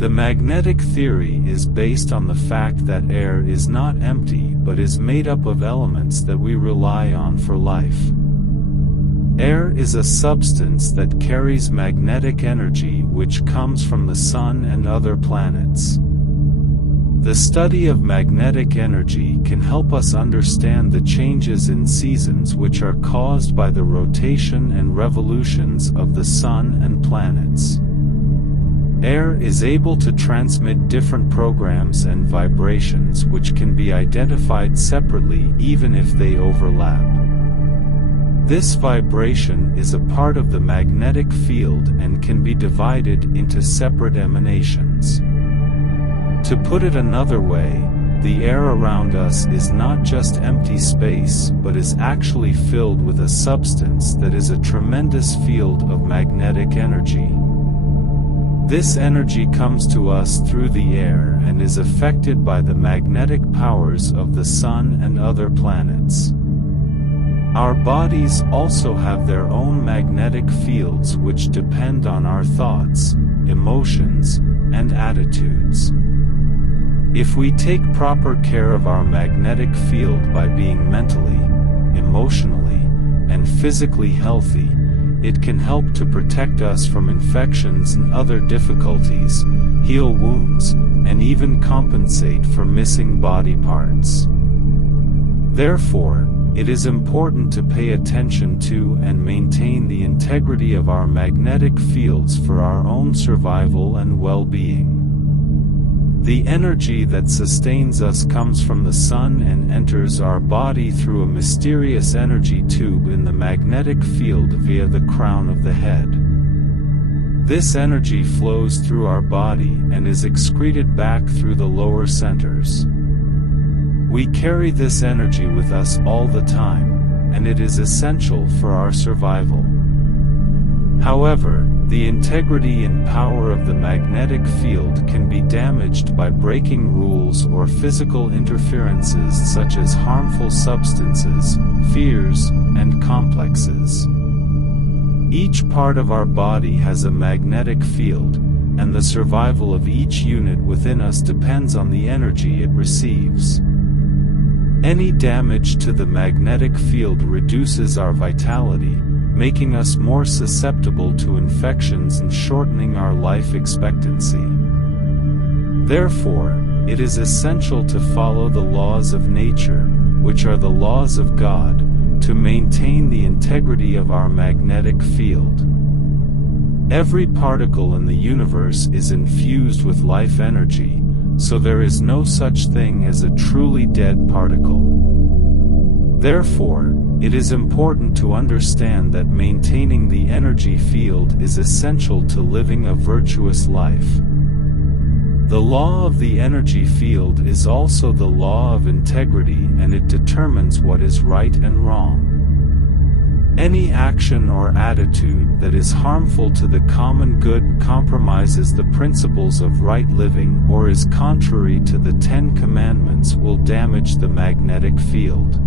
The magnetic theory is based on the fact that air is not empty but is made up of elements that we rely on for life. Air is a substance that carries magnetic energy which comes from the Sun and other planets. The study of magnetic energy can help us understand the changes in seasons which are caused by the rotation and revolutions of the Sun and planets. Air is able to transmit different programs and vibrations which can be identified separately even if they overlap. This vibration is a part of the magnetic field and can be divided into separate emanations. To put it another way, the air around us is not just empty space but is actually filled with a substance that is a tremendous field of magnetic energy. This energy comes to us through the air and is affected by the magnetic powers of the Sun and other planets. Our bodies also have their own magnetic fields which depend on our thoughts, emotions, and attitudes. If we take proper care of our magnetic field by being mentally, emotionally, and physically healthy, it can help to protect us from infections and other difficulties, heal wounds, and even compensate for missing body parts. Therefore, it is important to pay attention to and maintain the integrity of our magnetic fields for our own survival and well-being. The energy that sustains us comes from the Sun and enters our body through a mysterious energy tube in the magnetic field via the crown of the head. This energy flows through our body and is excreted back through the lower centers. We carry this energy with us all the time, and it is essential for our survival. However, the integrity and power of the magnetic field can be damaged by breaking rules or physical interferences such as harmful substances, fears, and complexes. Each part of our body has a magnetic field, and the survival of each unit within us depends on the energy it receives. Any damage to the magnetic field reduces our vitality, making us more susceptible to infections and shortening our life expectancy. Therefore, it is essential to follow the laws of nature, which are the laws of God, to maintain the integrity of our magnetic field. Every particle in the universe is infused with life energy, so there is no such thing as a truly dead particle. Therefore, it is important to understand that maintaining the energy field is essential to living a virtuous life. The law of the energy field is also the law of integrity, and it determines what is right and wrong. Any action or attitude that is harmful to the common good compromises the principles of right living or is contrary to the 10 Commandments will damage the magnetic field.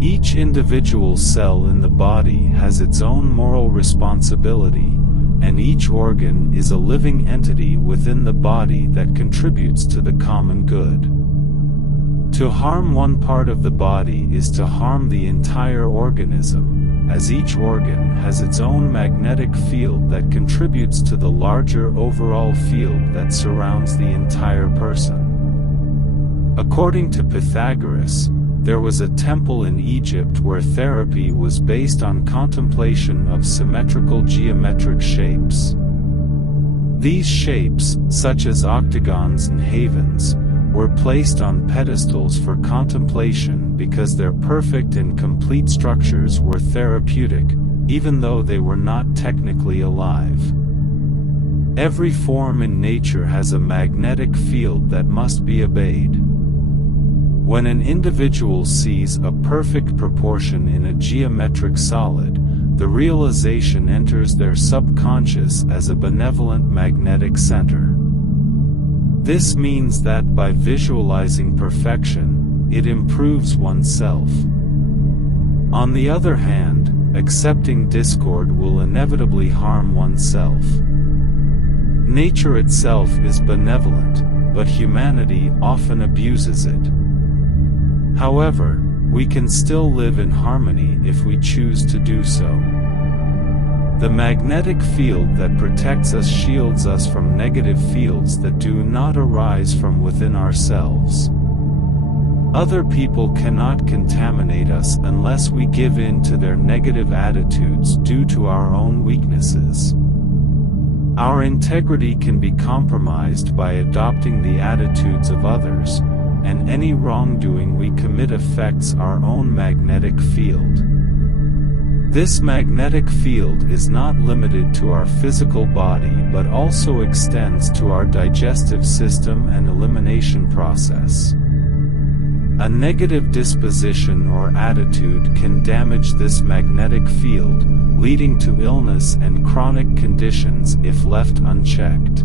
Each individual cell in the body has its own moral responsibility, and each organ is a living entity within the body that contributes to the common good. To harm one part of the body is to harm the entire organism, as each organ has its own magnetic field that contributes to the larger overall field that surrounds the entire person. According to Pythagoras, there was a temple in Egypt where therapy was based on contemplation of symmetrical geometric shapes. These shapes, such as octagons and havens, were placed on pedestals for contemplation because their perfect and complete structures were therapeutic, even though they were not technically alive. Every form in nature has a magnetic field that must be obeyed. When an individual sees a perfect proportion in a geometric solid, the realization enters their subconscious as a benevolent magnetic center. This means that by visualizing perfection, it improves oneself. On the other hand, accepting discord will inevitably harm oneself. Nature itself is benevolent, but humanity often abuses it. However, we can still live in harmony if we choose to do so. The magnetic field that protects us shields us from negative fields that do not arise from within ourselves. Other people cannot contaminate us unless we give in to their negative attitudes due to our own weaknesses. Our integrity can be compromised by adopting the attitudes of others, and any wrongdoing we commit affects our own magnetic field. This magnetic field is not limited to our physical body but also extends to our digestive system and elimination process. A negative disposition or attitude can damage this magnetic field, leading to illness and chronic conditions if left unchecked.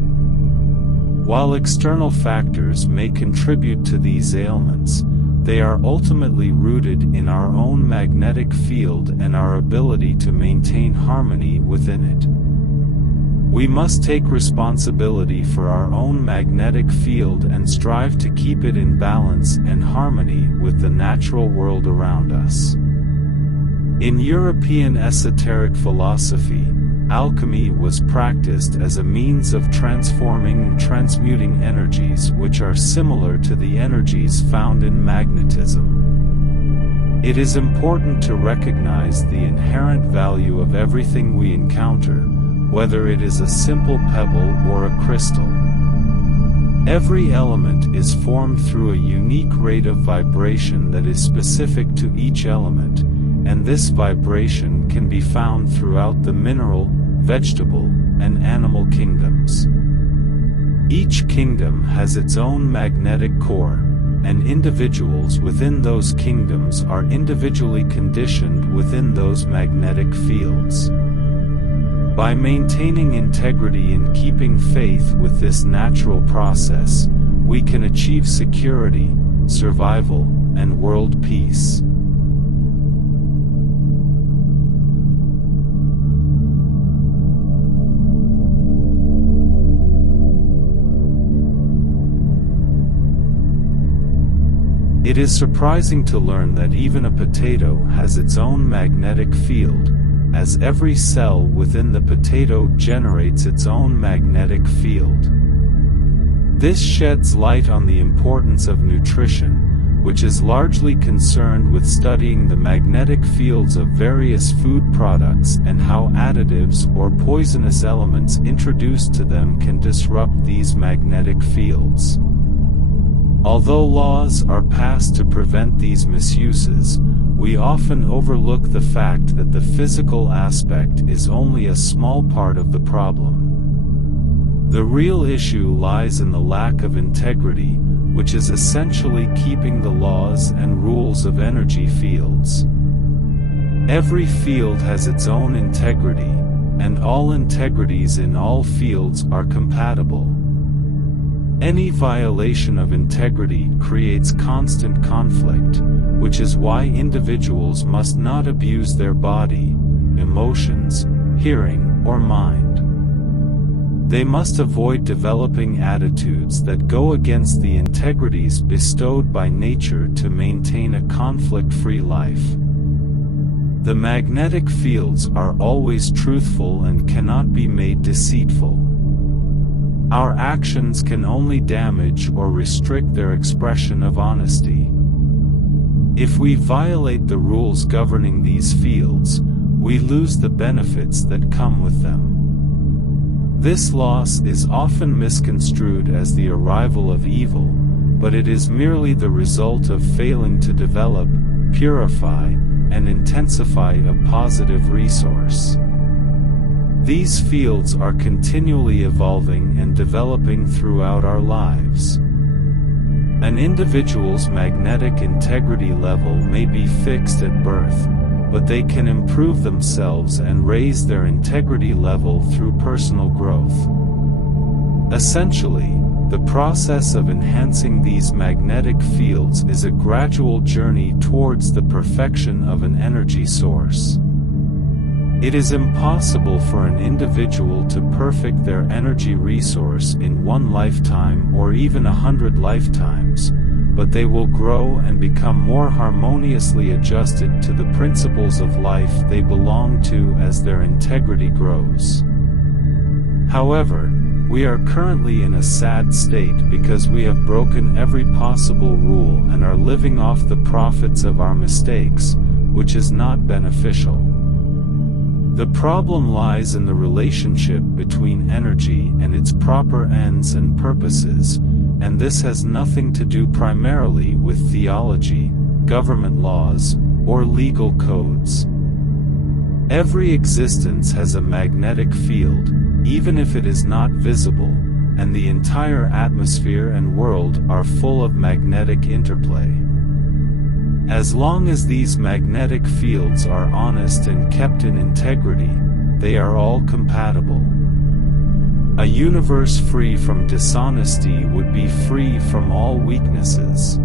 While external factors may contribute to these ailments, they are ultimately rooted in our own magnetic field and our ability to maintain harmony within it. We must take responsibility for our own magnetic field and strive to keep it in balance and harmony with the natural world around us. In European esoteric philosophy, alchemy was practiced as a means of transforming and transmuting energies which are similar to the energies found in magnetism. It is important to recognize the inherent value of everything we encounter, whether it is a simple pebble or a crystal. Every element is formed through a unique rate of vibration that is specific to each element, and this vibration can be found throughout the mineral, vegetable, and animal kingdoms. Each kingdom has its own magnetic core, and individuals within those kingdoms are individually conditioned within those magnetic fields. By maintaining integrity and keeping faith with this natural process, we can achieve security, survival, and world peace. It is surprising to learn that even a potato has its own magnetic field, as every cell within the potato generates its own magnetic field. This sheds light on the importance of nutrition, which is largely concerned with studying the magnetic fields of various food products and how additives or poisonous elements introduced to them can disrupt these magnetic fields. Although laws are passed to prevent these misuses, we often overlook the fact that the physical aspect is only a small part of the problem. The real issue lies in the lack of integrity, which is essentially keeping the laws and rules of energy fields. Every field has its own integrity, and all integrities in all fields are compatible. Any violation of integrity creates constant conflict, which is why individuals must not abuse their body, emotions, hearing, or mind. They must avoid developing attitudes that go against the integrities bestowed by nature to maintain a conflict-free life. The magnetic fields are always truthful and cannot be made deceitful. Our actions can only damage or restrict their expression of honesty. If we violate the rules governing these fields, we lose the benefits that come with them. This loss is often misconstrued as the arrival of evil, but it is merely the result of failing to develop, purify, and intensify a positive resource. These fields are continually evolving and developing throughout our lives. An individual's magnetic integrity level may be fixed at birth, but they can improve themselves and raise their integrity level through personal growth. Essentially, the process of enhancing these magnetic fields is a gradual journey towards the perfection of an energy source. It is impossible for an individual to perfect their energy resource in one lifetime or even 100 lifetimes, but they will grow and become more harmoniously adjusted to the principles of life they belong to as their integrity grows. However, we are currently in a sad state because we have broken every possible rule and are living off the profits of our mistakes, which is not beneficial. The problem lies in the relationship between energy and its proper ends and purposes, and this has nothing to do primarily with theology, government laws, or legal codes. Every existence has a magnetic field, even if it is not visible, and the entire atmosphere and world are full of magnetic interplay. As long as these magnetic fields are honest and kept in integrity, they are all compatible. A universe free from dishonesty would be free from all weaknesses.